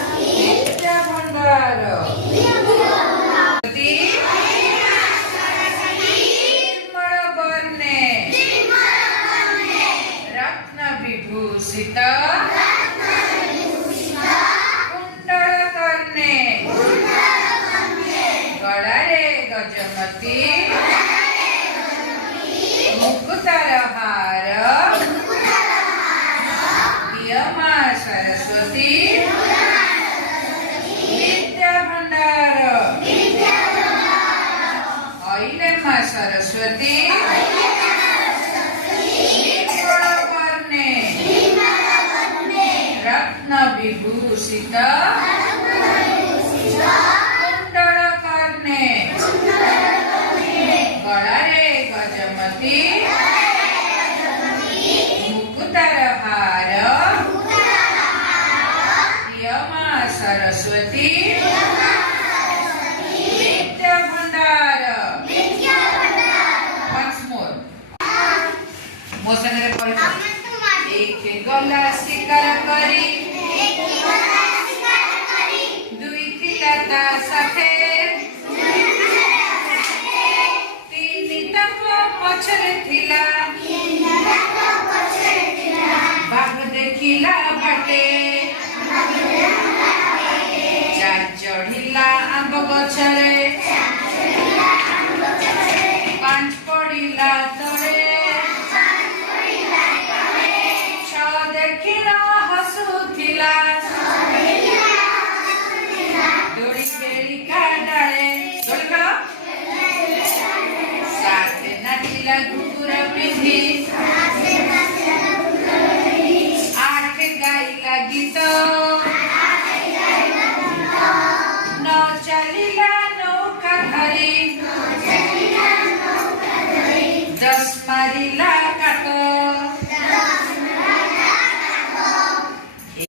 विद्या भंडार निर्मल वर्णे रत्न विभूषित कुंडल कर्णे गड़ारे गजमती मुकुतर हार यमा सरस्वती विद्या भंडार अहिले मां सरस्वती निर्मल वर्णे रत्न विभूषित कुंडल कर्णे गड़ारे गजमती मुकुतर हार यमा सरस्वती विद्या भंडार once more ମୋ ସାଙ୍ଗରେ କହିବ ଏକେ ଗଲା ଶିକାର କରି ଦୁଇ ଥିଲା ତା ସାଥେ ତିନି ତାଙ୍କ ପଛରେ ଥିଲା ବାଘ ଦେଖିଲା ବାଟେ ଚାରି ଚଢିଲା ଆମ୍ବ ଗଛରେ ପାଞ୍ଚ ପଡ଼ିଲା ତଳେ ଛଅ ଦେଖିଲା ହସୁଥିଲା ଦୋଳି ଖେଳିକା ଡାଳେ ଦୋଳି ଖେଳ ସାଥେ ନାଚିଲା ଘୁଙ୍ଗୁର ପିନ୍ଧି ଆଠେ ଗାଇଲା ଗୀତ